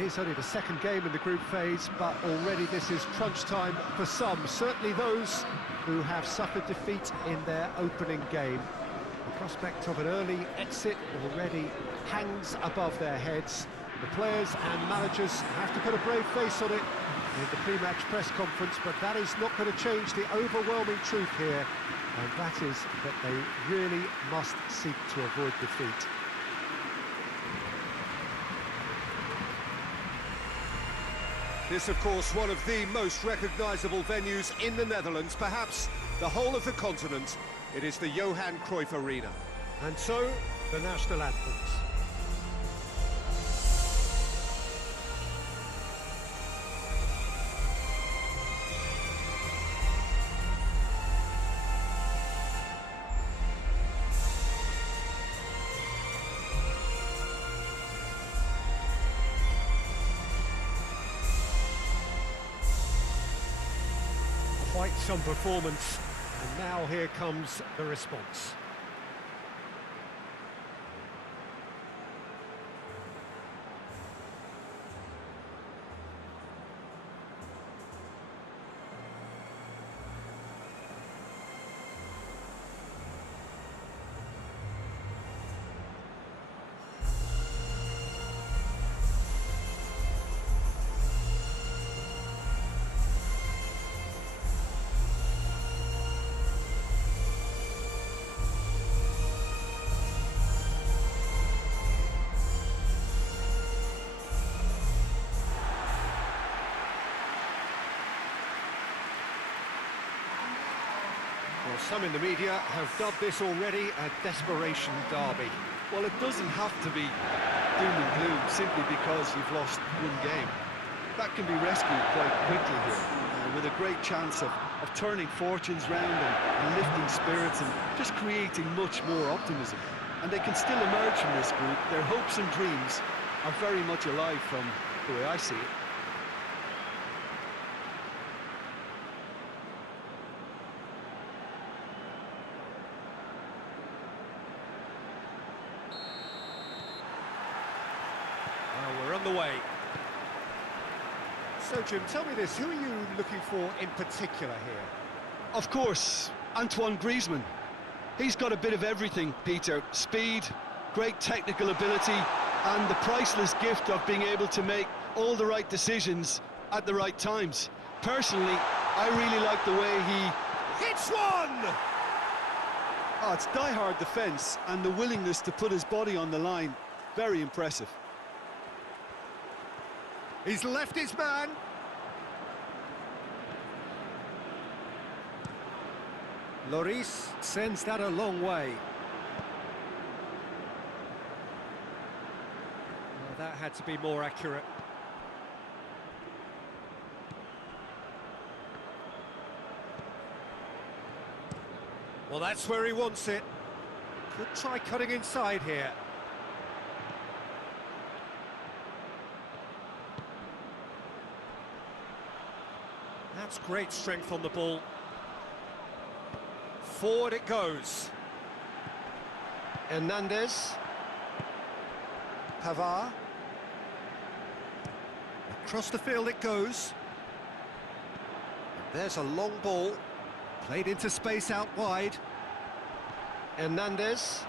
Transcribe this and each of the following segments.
It is only the second game in the group phase, but already this is crunch time for some, certainly those who have suffered defeat in their opening game. The prospect of an early exit already hangs above their heads. The players and managers have to put a brave face on it in the pre-match press conference, but that is not going to change the overwhelming truth here, and that is that they really must seek to avoid defeat. This, of course, one of the most recognisable venues in the Netherlands, perhaps the whole of the continent. It is the Johan Cruyff Arena. And so, the national anthems. Quite some performance, and now here comes the response. Well, some in the media have dubbed this already a desperation derby. Well, it doesn't have to be doom and gloom simply because you've lost one game. That can be rescued quite quickly here, with a great chance of turning fortunes round and lifting spirits and just creating much more optimism. And they can still emerge from this group. Their hopes and dreams are very much alive from the way I see it. We're on the way. So, Jim, tell me this, who are you looking for in particular here? Of course, Antoine Griezmann. He's got a bit of everything, Peter. Speed, great technical ability, and the priceless gift of being able to make all the right decisions at the right times. Personally, I really like the way he hits one! Oh, it's die-hard defence, and the willingness to put his body on the line. Very impressive. He's left his man. Lloris sends that a long way. Well, that had to be more accurate. Well, that's where he wants it. Could try cutting inside here. That's great strength on the ball. Forward it goes. Hernandez. Pavard. Across the field it goes. There's a long ball. Played into space out wide. Hernandez.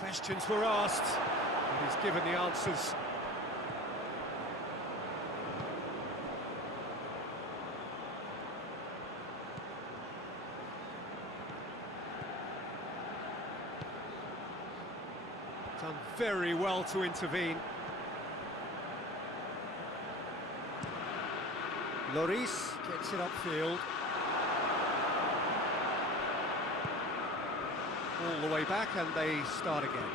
Questions were asked, and he's given the answers. Done very well to intervene. Lloris gets it upfield. All the way back, and they start again.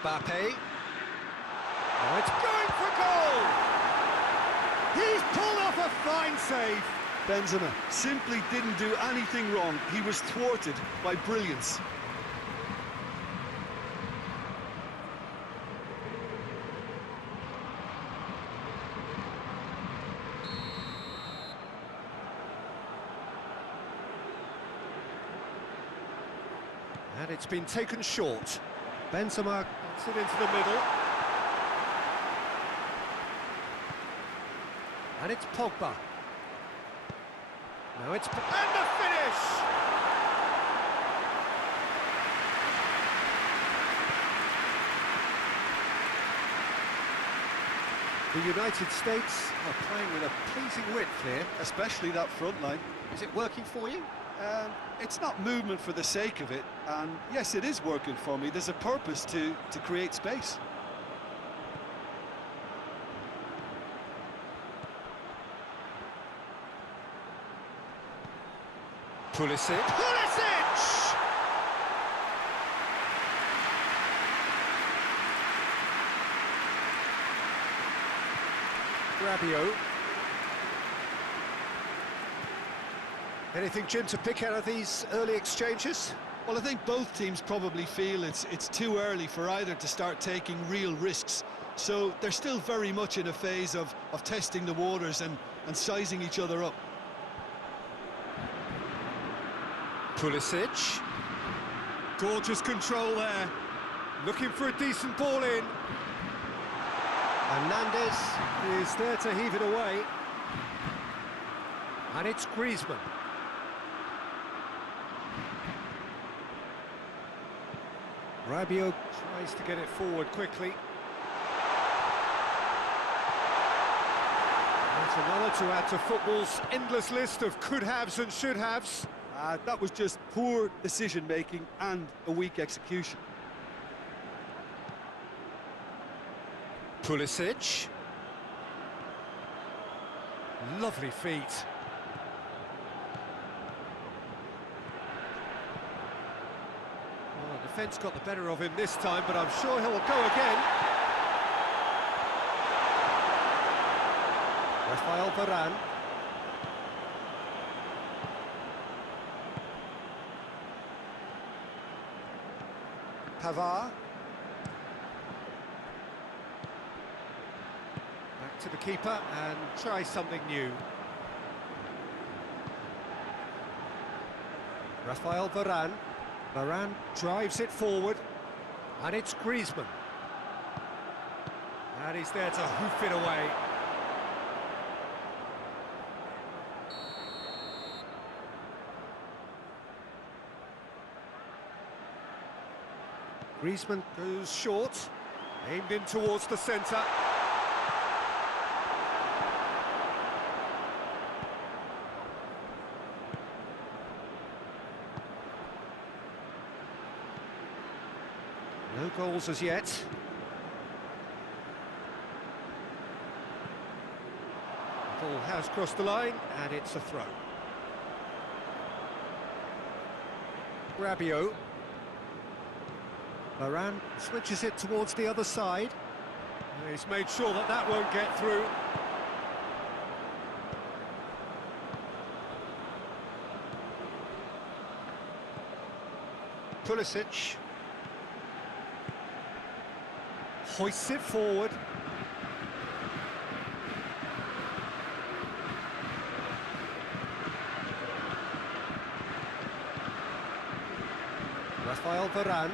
Mbappe. Oh, it's going for goal! He's pulled off a fine save. Benzema simply didn't do anything wrong. He was thwarted by brilliance. And it's been taken short. Benzema gets it into the middle. And it's Pogba. Now it's... And the finish! The United States are playing with a pleasing width here. Especially that front line. Is it working for you? It's not movement for the sake of it, and yes, it is working for me. There's a purpose to create space. Pulisic! Pulisic! Rabiot. Anything, Jim, to pick out of these early exchanges? Well, I think both teams probably feel it's too early for either to start taking real risks. So they're still very much in a phase of testing the waters and sizing each other up. Pulisic. Gorgeous control there. Looking for a decent ball in. Hernandez is there to heave it away. And it's Griezmann. Rabiot tries to get it forward quickly. That's another to add to football's endless list of could-haves and should-haves. That was just poor decision-making and a weak execution. Pulisic. Lovely feet. Well, the defence got the better of him this time, but I'm sure he'll go again. Rafael Varane. Pavard. Back to the keeper and try something new. Rafael Varane. Varane drives it forward, and it's Griezmann. And he's there to hoof it away. Griezmann goes short, aimed in towards the centre. No goals as yet. The ball has crossed the line, and it's a throw. Rabiot. Varane switches it towards the other side. He's made sure that that won't get through. Pulisic. Hoists it forward. Rafael Varane.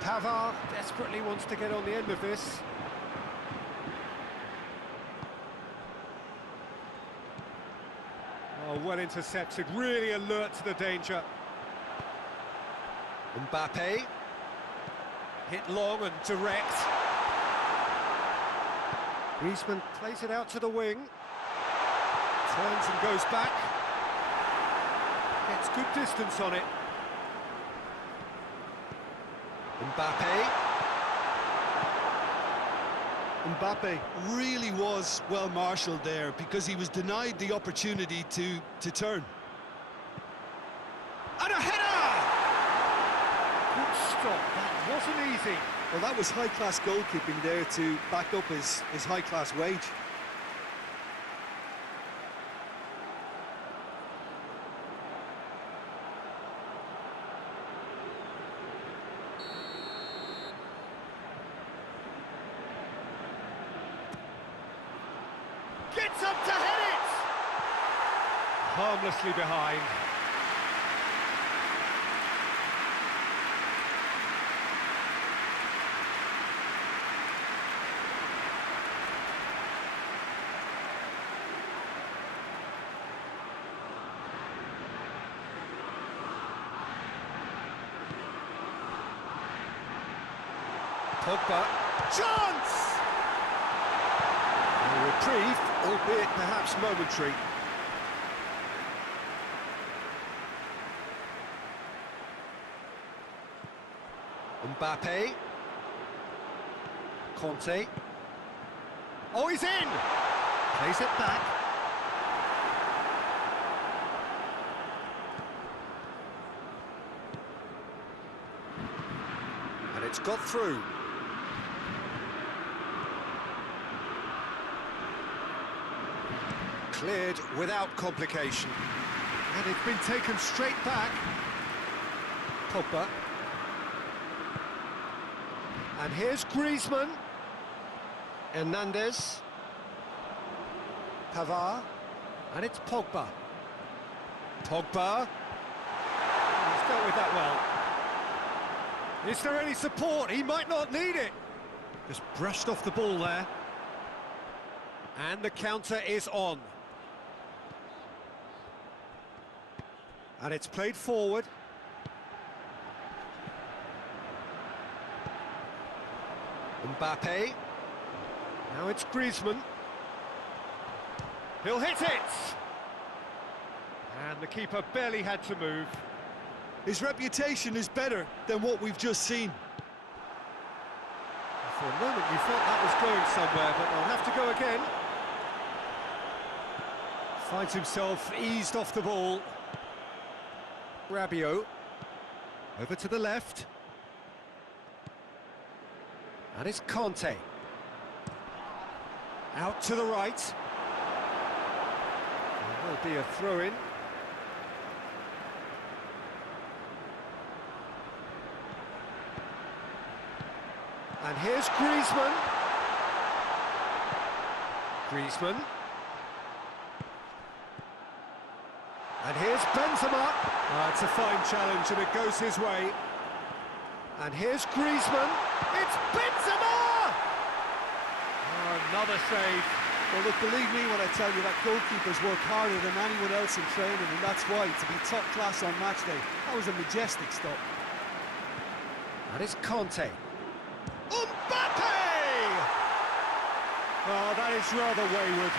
Pavard desperately wants to get on the end of this. Oh, well intercepted, really alert to the danger. Mbappe. Hit long and direct. Griezmann plays it out to the wing. Turns and goes back. Gets good distance on it. Mbappe really was well marshalled there because he was denied the opportunity to turn. And a header! Good stop, that wasn't easy. Well, that was high-class goalkeeping there to back up his high-class wage. Gets up to head it! harmlessly behind. Pogba, chance! A reprieve, albeit perhaps momentary. Mbappe. Conte. Oh, he's in! Plays it back. And it's got through. Cleared without complication. And it's been taken straight back. Pogba. And here's Griezmann. Hernandez. Pavard. And it's Pogba. Pogba. He's dealt with that well. Is there any support? He might not need it. Just brushed off the ball there. And the counter is on. And it's played forward. Mbappe. Now it's Griezmann. He'll hit it! And the keeper barely had to move. His reputation is better than what we've just seen. For a moment you thought that was going somewhere, but they'll have to go again. Finds himself eased off the ball. Rabiot. Over to the left. And it's Conte. Out to the right. There will be a throw-in. And here's Griezmann. Griezmann. And here's Benzema. It's a fine challenge and it goes his way. And here's Griezmann. It's Benzema! Another save. Well, look, believe me when I tell you that goalkeepers work harder than anyone else in training, and that's why, to be top class on match day, that was a majestic stop. And it's Conte. Mbappe! Oh, that is rather wayward.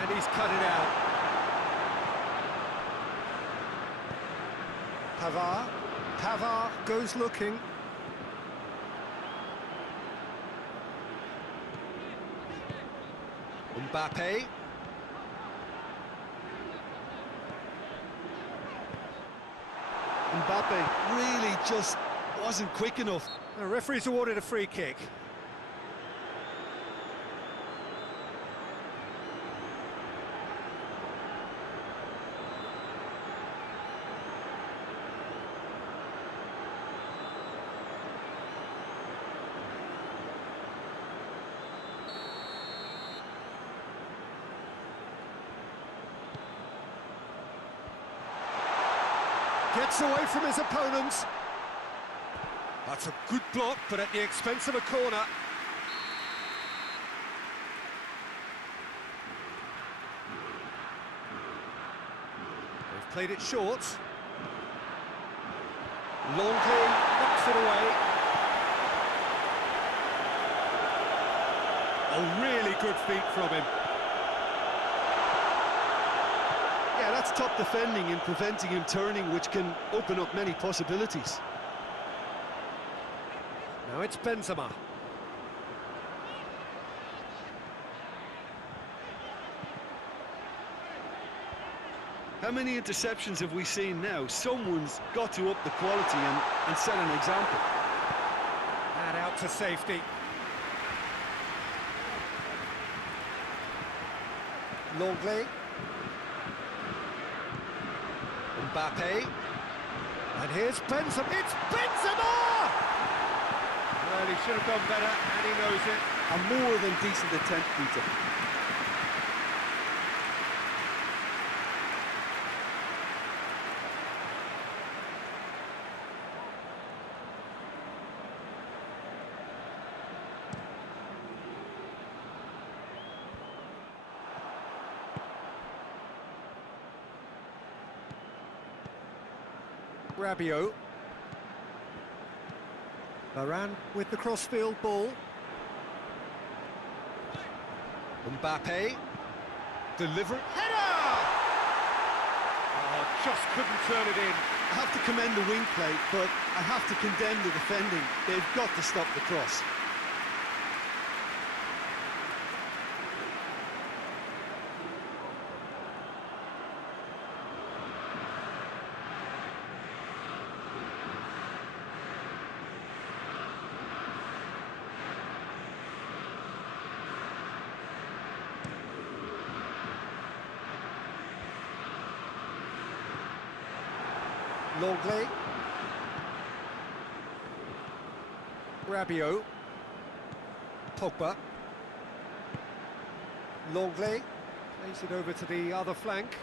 And he's cut it out. Pavard. Pavard goes looking. Mbappe. Mbappe really just wasn't quick enough. The referee's awarded a free kick. Gets away from his opponents. That's a good block, but at the expense of a corner. They've played it short. Longley knocks it away. A really good feat from him. Yeah, that's top defending and preventing him turning, which can open up many possibilities. Now it's Benzema. How many interceptions have we seen now? Someone's got to up the quality and set an example. to safety. Longley. Mbappe. And here's Benzema. It's Benzema! Well, he should have done better, and he knows it. A more than decent attempt, Peter. Rabiot. Varane with the crossfield ball. Mbappe. Deliver. Header! Oh, just couldn't turn it in. I have to commend the wing play, but I have to condemn the defending. They've got to stop the cross. Longley. Rabiot. Pogba. Longley plays it over to the other flank.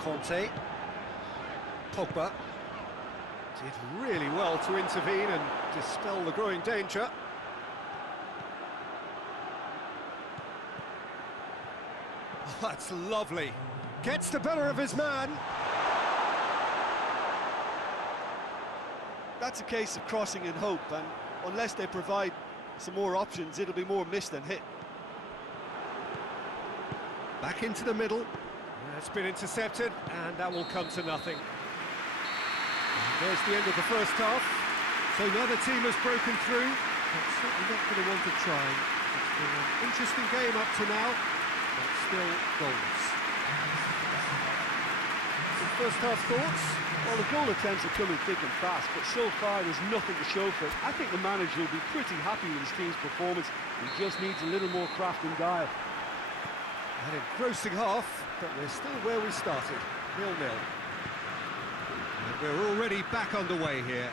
Conte. Pogba did really well to intervene and dispel the growing danger. Oh, that's lovely. Gets the better of his man. That's a case of crossing in hope, and unless they provide some more options, it'll be more miss than hit. Back into the middle. It's been intercepted, and that will come to nothing. And there's the end of the first half. So neither team has broken through, but certainly not going to want to try. It's been an interesting game up to now, but still goals. First half thoughts? Well, the goal attempts are coming thick and fast, but so far there's nothing to show for it. I think the manager will be pretty happy with his team's performance. He just needs a little more craft and guile. An engrossing half, but we're still where we started, 0-0. And we're already back underway here.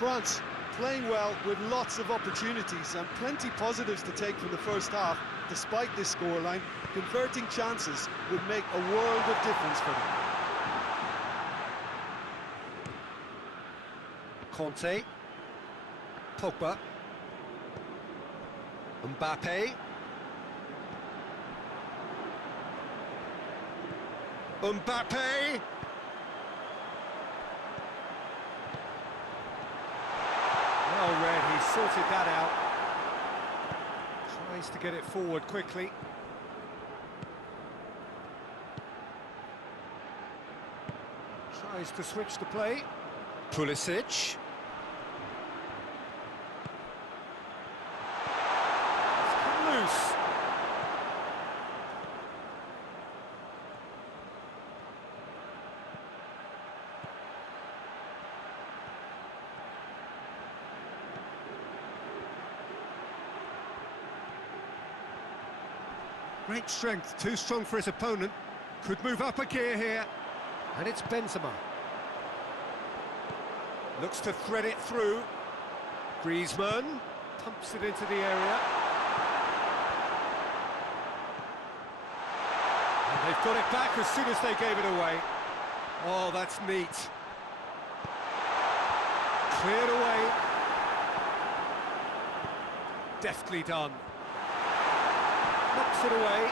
France playing well with lots of opportunities and plenty positives to take from the first half. Despite this scoreline, converting chances would make a world of difference for them. Conte. Pogba. Mbappe. Mbappe! Well read, he sorted that out. Tries to get it forward quickly. Tries to switch the play. Pulisic. It's come loose. Great strength, too strong for his opponent. Could move up a gear here. And it's Benzema. Looks to thread it through. Griezmann pumps it into the area. And they've got it back as soon as they gave it away. Oh, that's neat. Cleared away. Deftly done. Knocks it away.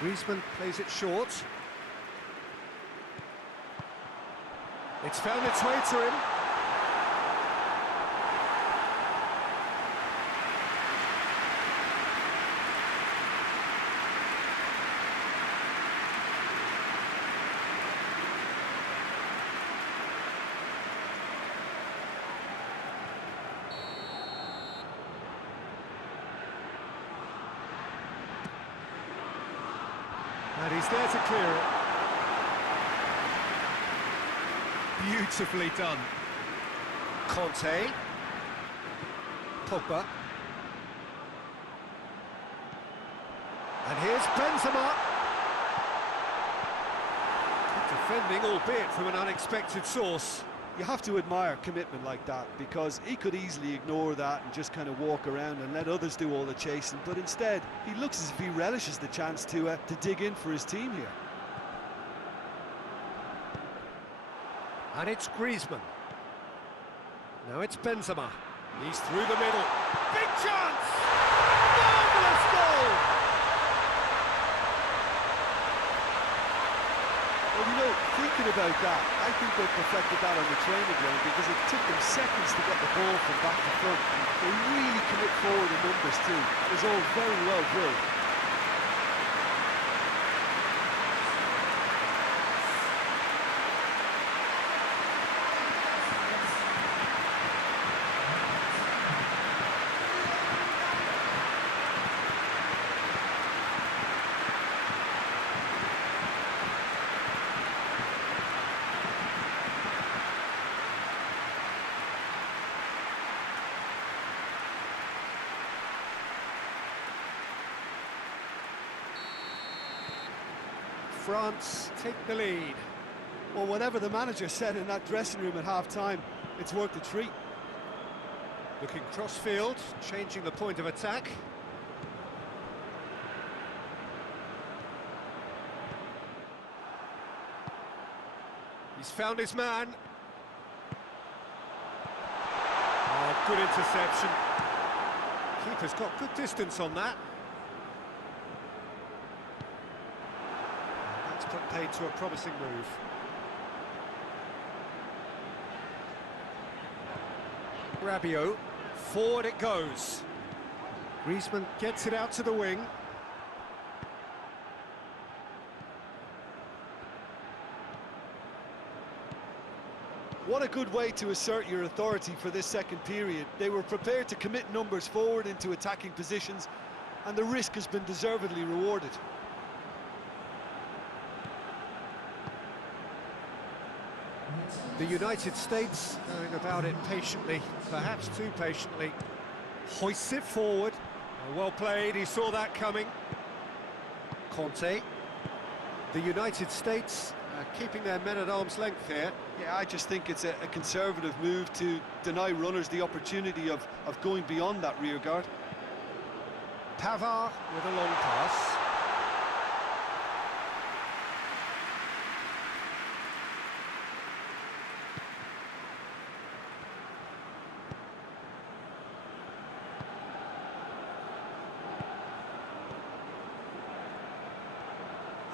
Griezmann plays it short. It's found its way to him. And he's there to clear it. Beautifully done. Conte. Pogba. And here's Benzema. Good defending, albeit from an unexpected source. You have to admire commitment like that, because he could easily ignore that and just kind of walk around and let others do all the chasing, but instead he looks as if he relishes the chance to dig in for his team here. And it's Griezmann. Now it's Benzema. He's through the middle. Big chance! Marvellous goal! Well, you know, thinking about that, I think they perfected that on the training ground, because it took them seconds to get the ball from back to front. They really commit forward in numbers too. It was all very well drilled. France take the lead. Well, whatever the manager said in that dressing room at half-time, it's worth the treat. Looking cross-field, changing the point of attack. He's found his man. Oh, good interception. Keeper's got good distance on that. Put paid to a promising move. Rabiot, forward it goes. Griezmann gets it out to the wing. What a good way to assert your authority for this second period. They were prepared to commit numbers forward into attacking positions, and the risk has been deservedly rewarded. The United States going about it patiently, perhaps too patiently. Hoists it forward. Well played, he saw that coming. Conte. The United States keeping their men at arm's length here. Yeah, I just think it's a conservative move to deny runners the opportunity of going beyond that rear guard. Pavard with a long pass.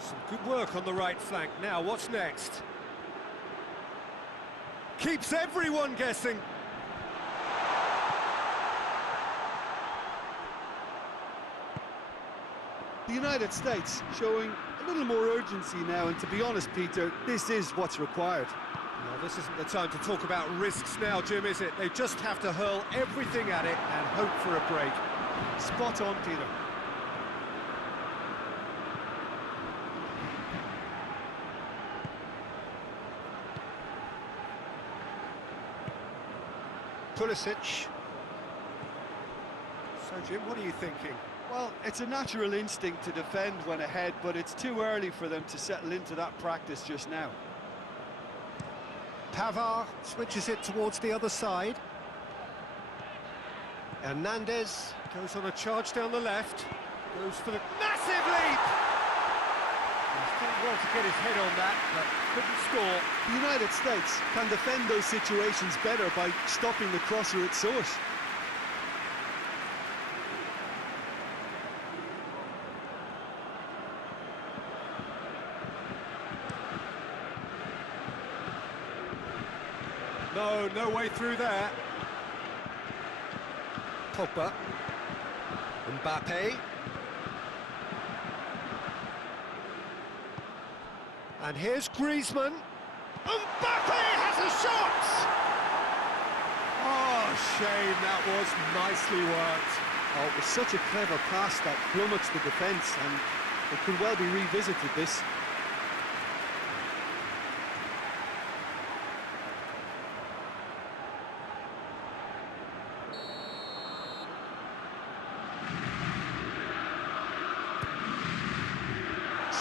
Some good work on the right flank. Now, what's next? Keeps everyone guessing. The United States showing a little more urgency now, and to be honest, Peter, this is what's required. Well, this isn't the time to talk about risks now, Jim, is it? They just have to hurl everything at it and hope for a break. Spot on, Peter. Pulisic. So, Jim, what are you thinking? Well, it's a natural instinct to defend when ahead, but it's too early for them to settle into that practice just now. Pavard switches it towards the other side. Hernandez goes on a charge down the left. Goes for the massive leap! He's done well to get his head on that, but couldn't score. The United States can defend those situations better by stopping the crosser at source. No way through there. Pogba. Mbappe. And here's Griezmann. Mbappe has a shot! Oh, shame, that was nicely worked. Oh, it was such a clever pass that flummoxed the defence, and it could well be revisited, this.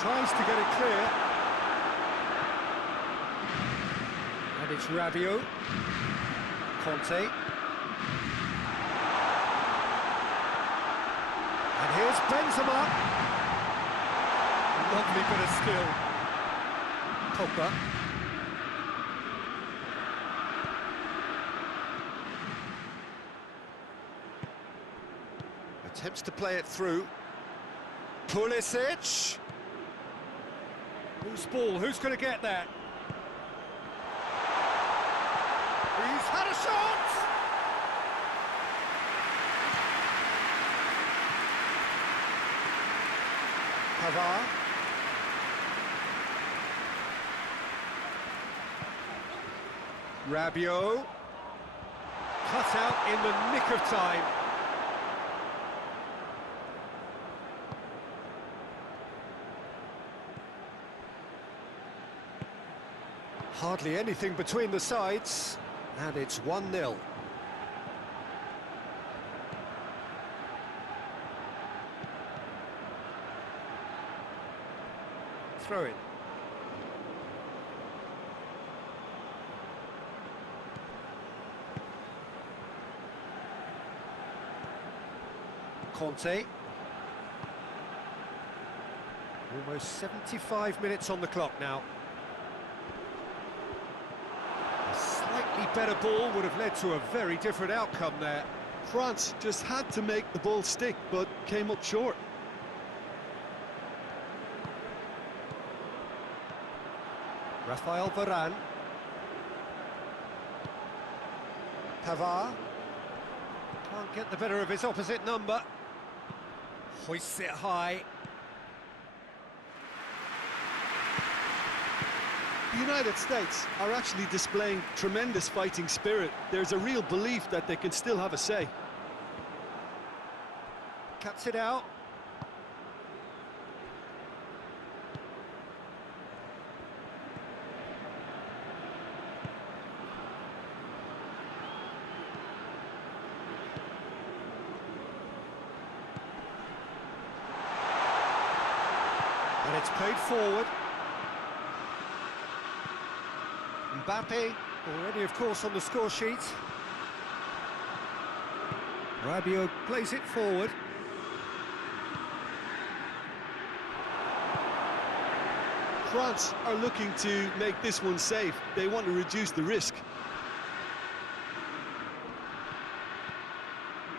tries to get it clear. And it's Rabiot. Conte. And here's Benzema. Lovely bit of skill. Pogba. Attempts to play it through. Pulisic. Who's ball? Who's going to get that? He's had a shot! Pavard. Rabiot. Cut out in the nick of time. Hardly anything between the sides, and it's 1-0. Throw in. Conte. Almost 75 minutes on the clock now. A slightly better ball would have led to a very different outcome there. France just had to make the ball stick, but came up short. Rafael Varane. Pavard. Can't get the better of his opposite number. Hoists it high. The United States are actually displaying tremendous fighting spirit. There's a real belief that they can still have a say. Cuts it out. And it's played forward. Mbappe, already of course on the score sheet. Rabiot plays it forward. France are looking to make this one safe. They want to reduce the risk.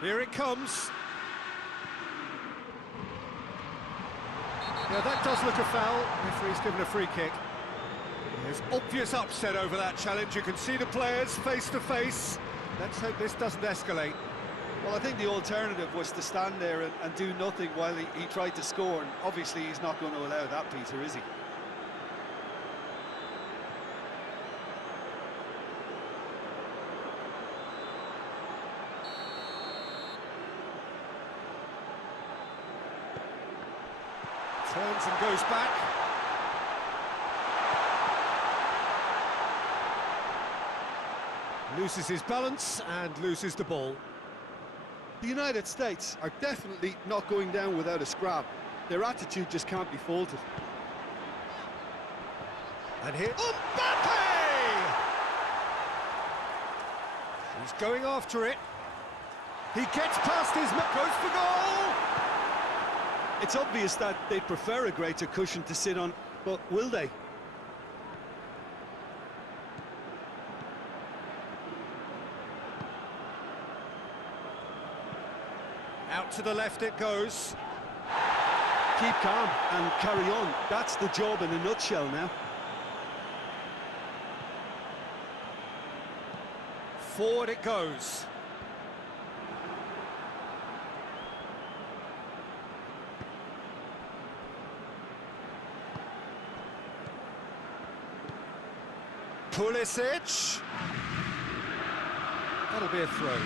Here it comes. Yeah, that does look a foul. Referee's given a free kick. There's obvious upset over that challenge. You can see the players face to face. Let's hope this doesn't escalate. Well, I think the alternative was to stand there and do nothing while he tried to score, and obviously he's not going to allow that, Peter, is he? Turns and goes back. Loses his balance and loses the ball. The United States are definitely not going down without a scrap. Their attitude just can't be faulted. And here, Mbappe! He's going after it. He gets past his man, goes for goal! It's obvious that they prefer a greater cushion to sit on, but will they? Out to the left it goes. Keep calm and carry on. That's the job in a nutshell now. Forward it goes. Pulisic. That'll be a throw.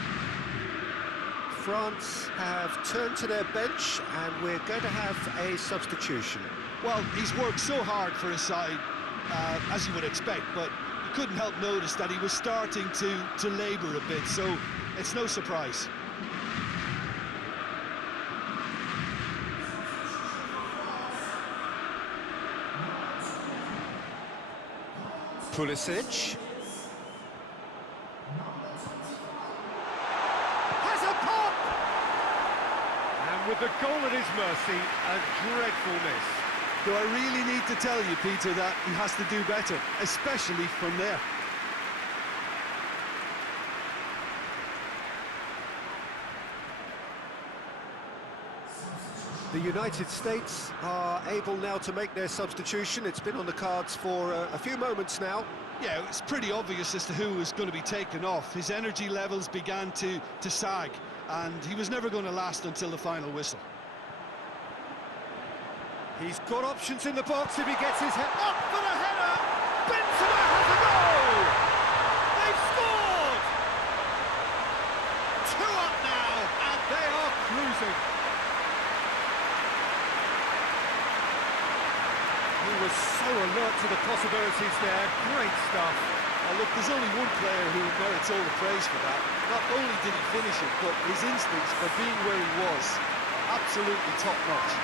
France have turned to their bench and we're going to have a substitution. Well, he's worked so hard for his side, as you would expect, but you couldn't help notice that he was starting to labour a bit, so it's no surprise. Pulisic. Has a pop! And with the goal at his mercy, a dreadful miss. Do I really need to tell you, Peter, that he has to do better, especially from there? The United States are able now to make their substitution. It's been on the cards for a few moments now. Yeah, it's pretty obvious as to who was going to be taken off. His energy levels began to sag, and he was never going to last until the final whistle. He's got options in the box if he gets his head up for the header. Benzema has a goal! They've scored! 2 up now, and they are cruising. He was so alert to the possibilities there. Great stuff. Look, there's only one player who merits all the praise for that. Not only did he finish it, but his instincts for being where he was, absolutely top-notch.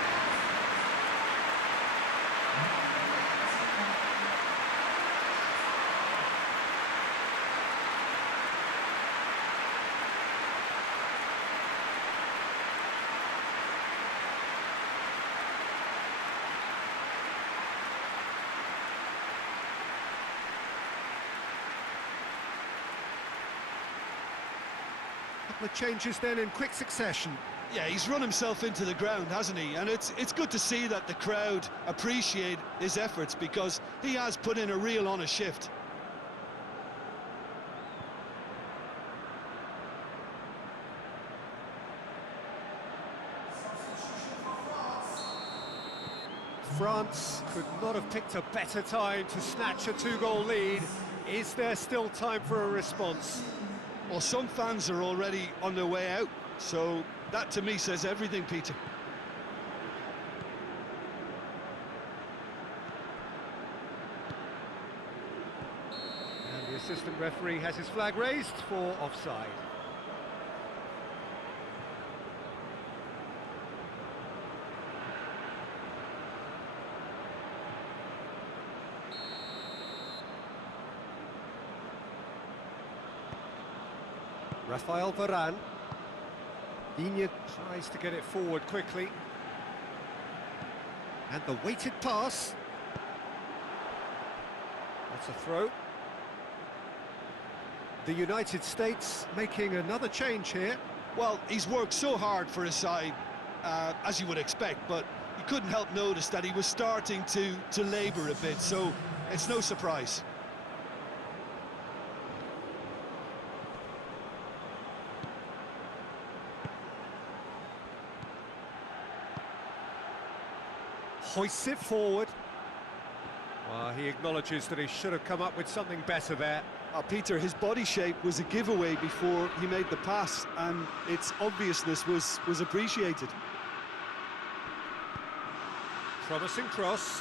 Couple of changes then in quick succession. Yeah, he's run himself into the ground, hasn't he? And it's good to see that the crowd appreciate his efforts, because he has put in a real honest shift. France could not have picked a better time to snatch a 2-goal lead. Is there still time for a response? Well, some fans are already on their way out, so that to me says everything, Peter. And the assistant referee has his flag raised for offside. Rafael Varane. Digne tries to get it forward quickly. And the weighted pass. That's a throw. The United States making another change here. Well, he's worked so hard for his side, as you would expect, but you couldn't help notice that he was starting to labour a bit, so it's no surprise. Hoists it forward. Well, he acknowledges that he should have come up with something better there. Peter, his body shape was a giveaway before he made the pass, and its obviousness was appreciated. Promising cross.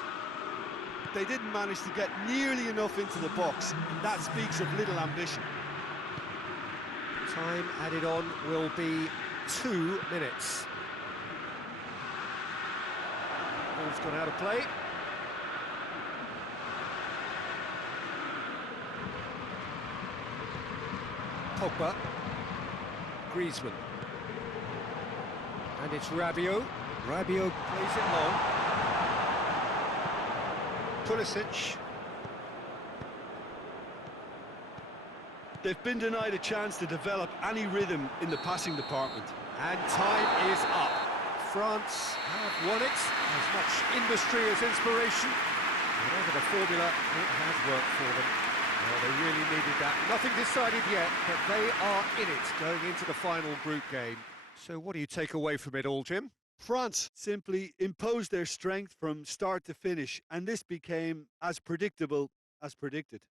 They didn't manage to get nearly enough into the box, and that speaks of little ambition. Time added on will be 2 minutes. Ball's gone out of play. Pogba. Griezmann. And it's Rabiot. Rabiot plays it long. Pulisic. They've been denied a chance to develop any rhythm in the passing department. And time is up. France have won it. As much industry as inspiration. Whatever the formula, it has worked for them. Well, they really needed that. Nothing decided yet, but they are in it going into the final group game. So what do you take away from it all, Jim? France simply imposed their strength from start to finish, and this became as predictable as predicted.